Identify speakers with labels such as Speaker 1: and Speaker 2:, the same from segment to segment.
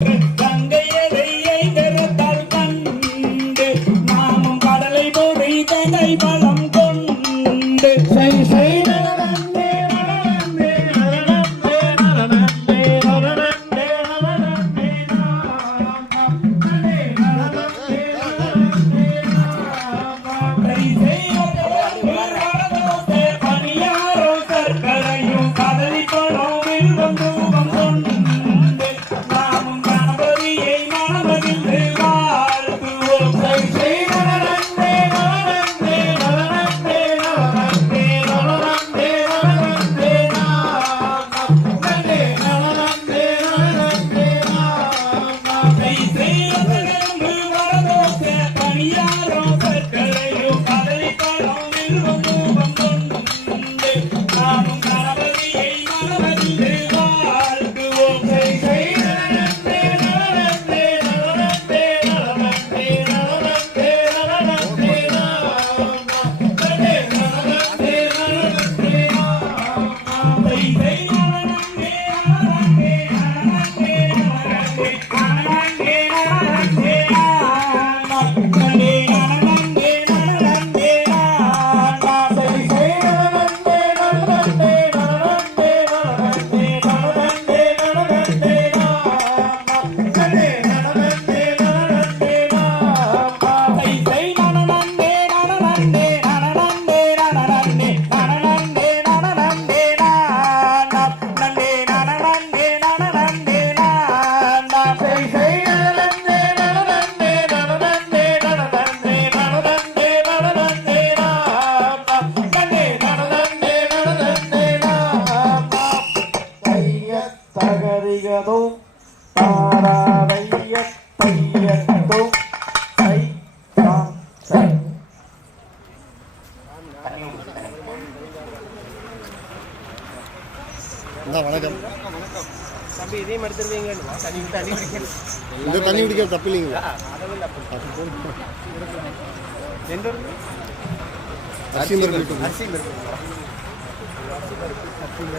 Speaker 1: Hey,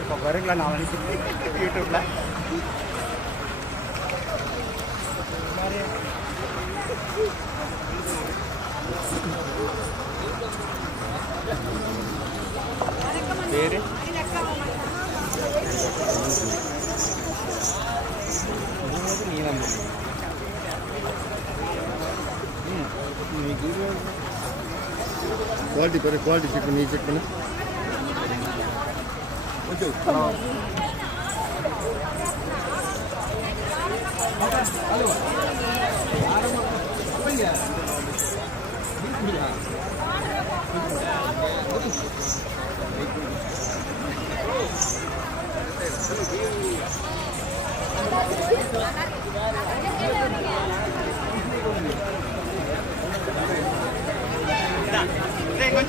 Speaker 1: இப்போ வருங்களா நாளைக்கு யூடியூப்பில் பேர்? நீளம்
Speaker 2: குவாலிட்டி பாரு குவாலிட்டி செக் பண்ணி செக் பண்ணு.
Speaker 1: கொஞ்சம்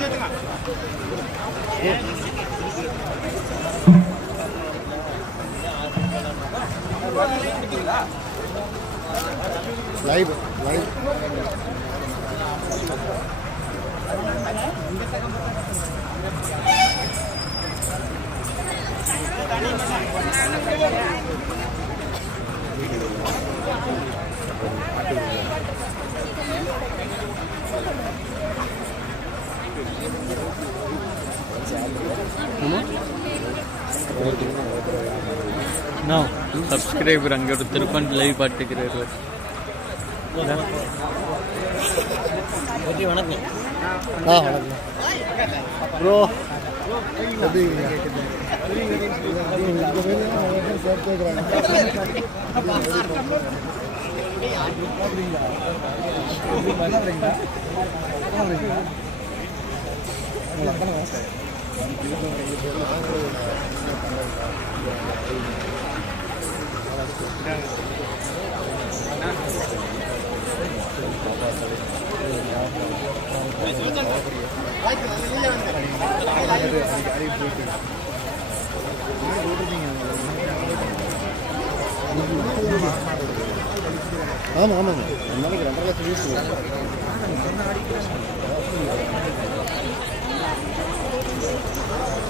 Speaker 1: எடுத்துங்க
Speaker 2: live live
Speaker 3: Come on. No subscriber அங்கே ஒரு
Speaker 2: திருப்பன் லைவ் பார்த்துக்கிறார்கள் வணக்கம். ஆமாம் ஆமாங்க நாளைக்கு ரெண்டரை லட்சம் யூஸ்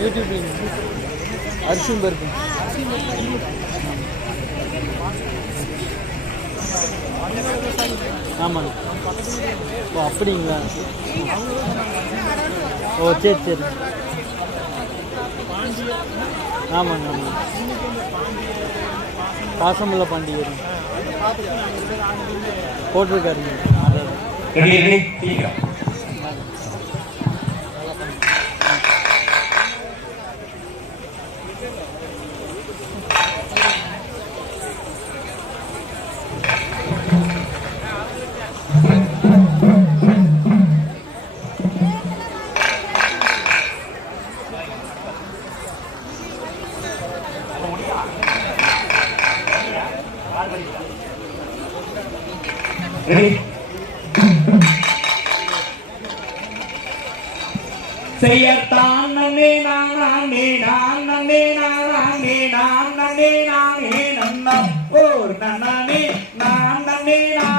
Speaker 3: யூடியூப்ல அரிசியும் பருப்பு. ஆமாங்க ஓ அப்படிங்களா? ஓ சரி சரி. ஆமாங்க ஆமாங்க. பாசமுள்ள பாண்டிய போட்டிருக்காருங்க.
Speaker 4: செய்யத்தான் நன்னே நான் நானே நான் நன்னே நான் நானே நான் நன்னே. நானே நன்னா ஓர் நன்னானே நான் நன்னே நான்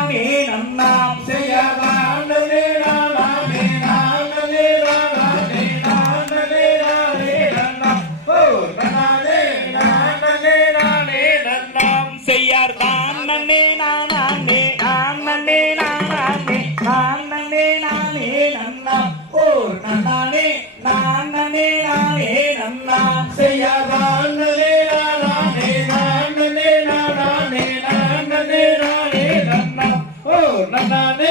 Speaker 4: నన్నానే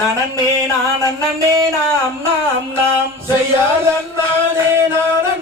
Speaker 4: நனன்னே நான் நாம் நாம் நாம். செய்யாதே நானன்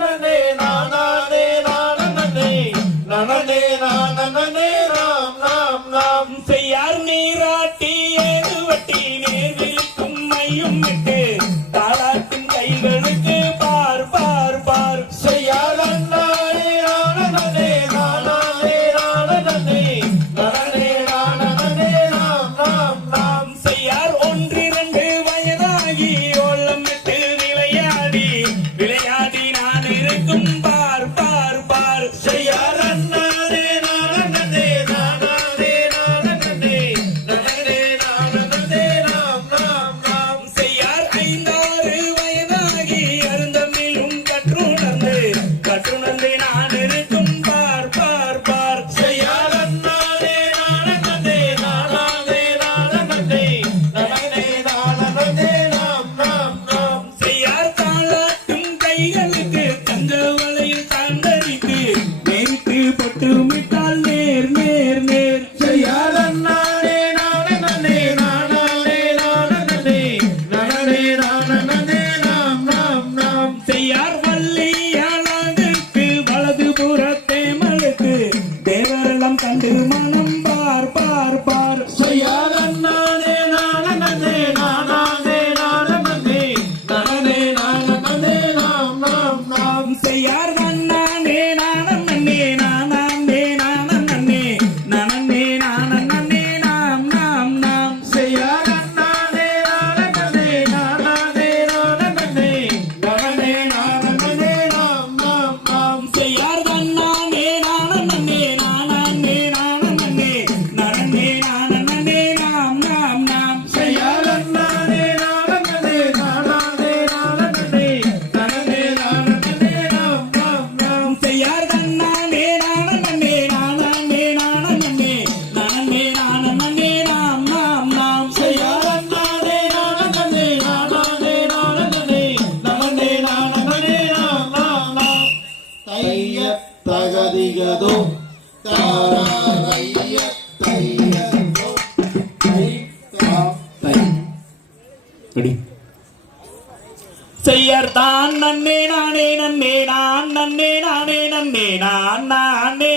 Speaker 4: செய்யர் தான் நன்னே நானே நன்னே நான் நன்னே நானே நன்னே நான் நானே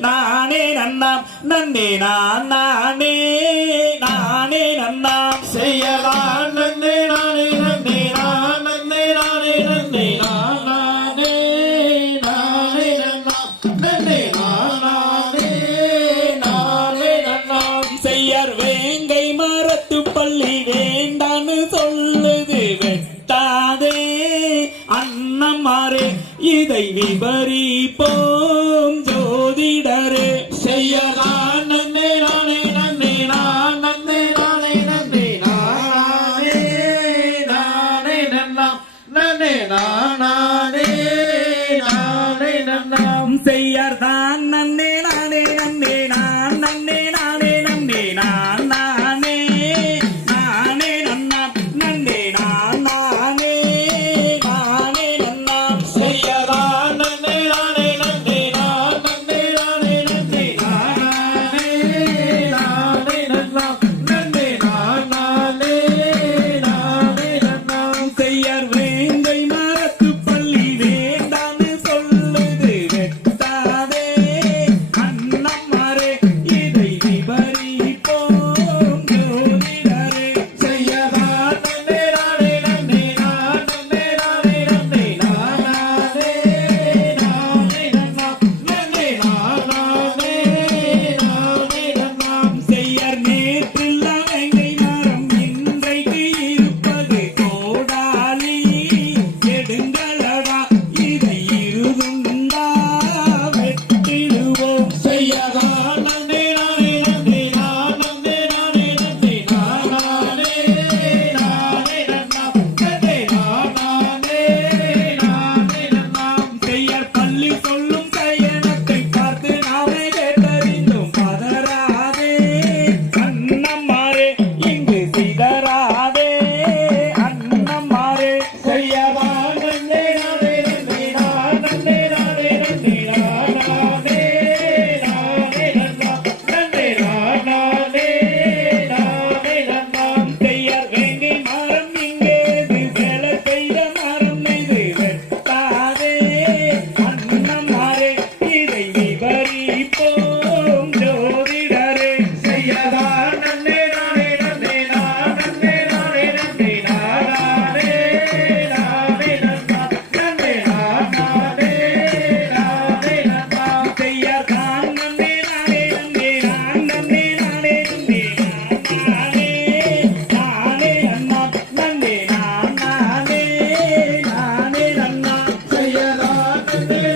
Speaker 4: நானே நன்னாம் நன்னே நான் நானே நானே நன்னாம்.
Speaker 1: செய்யலாம்.
Speaker 4: Buddy, Happy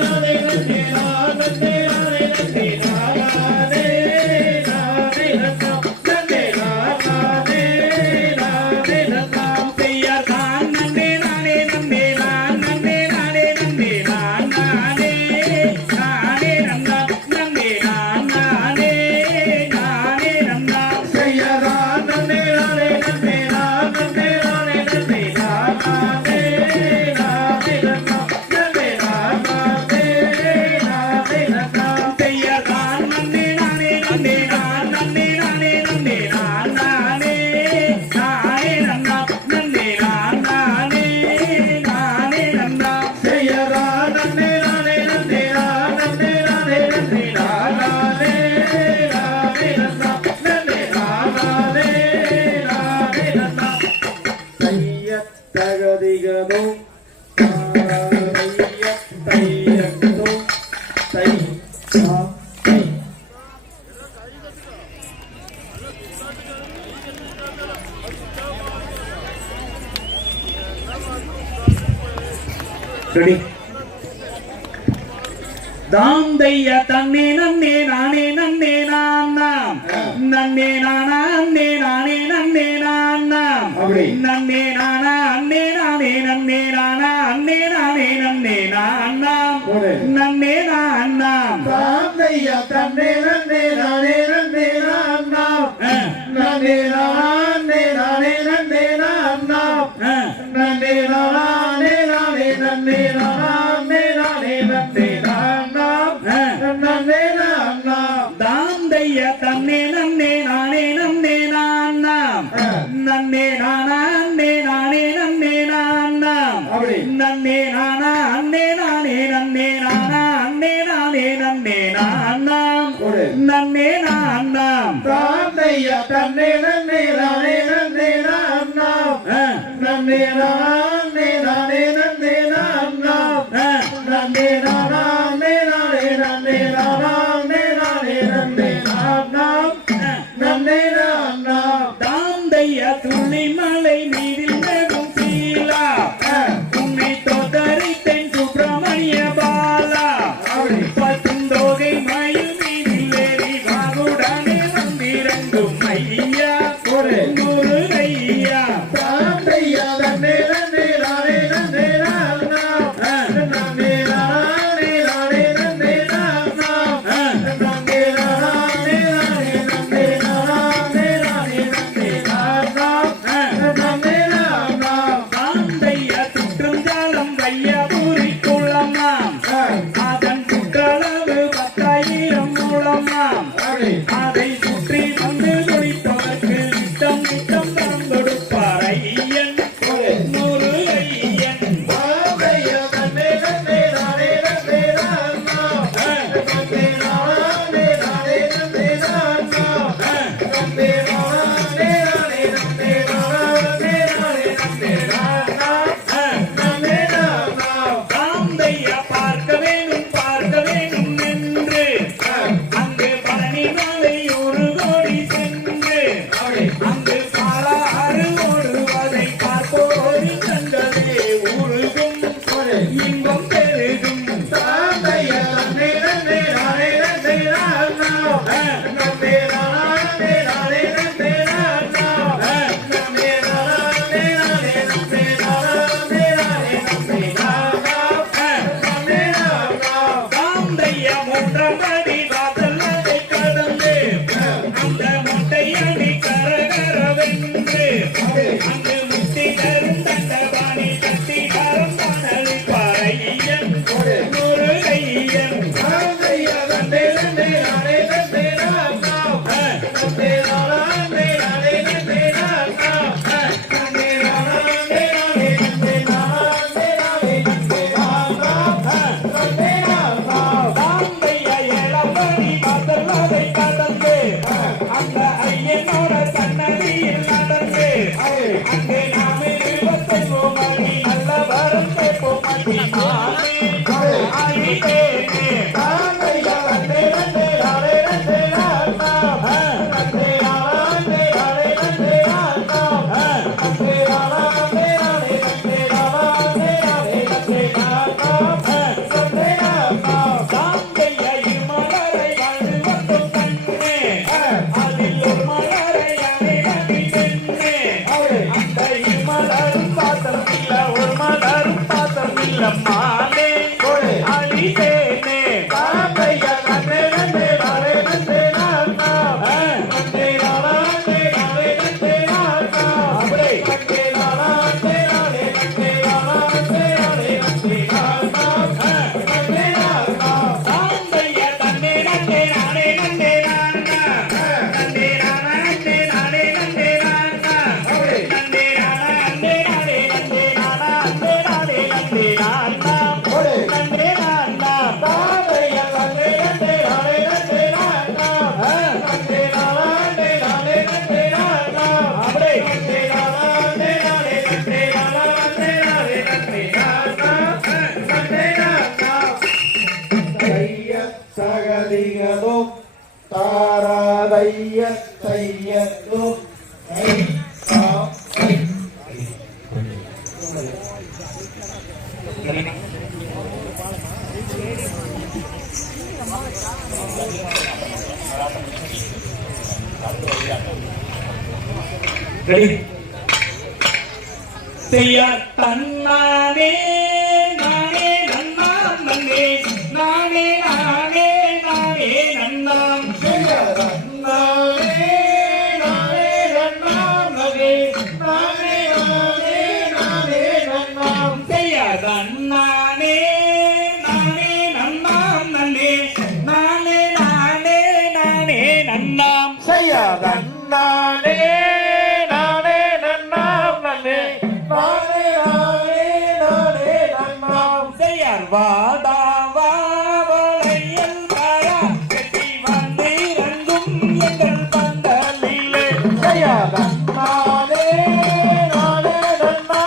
Speaker 4: துணை மலை மீதில் மேகம் சீலா செய்ய தன்னானே.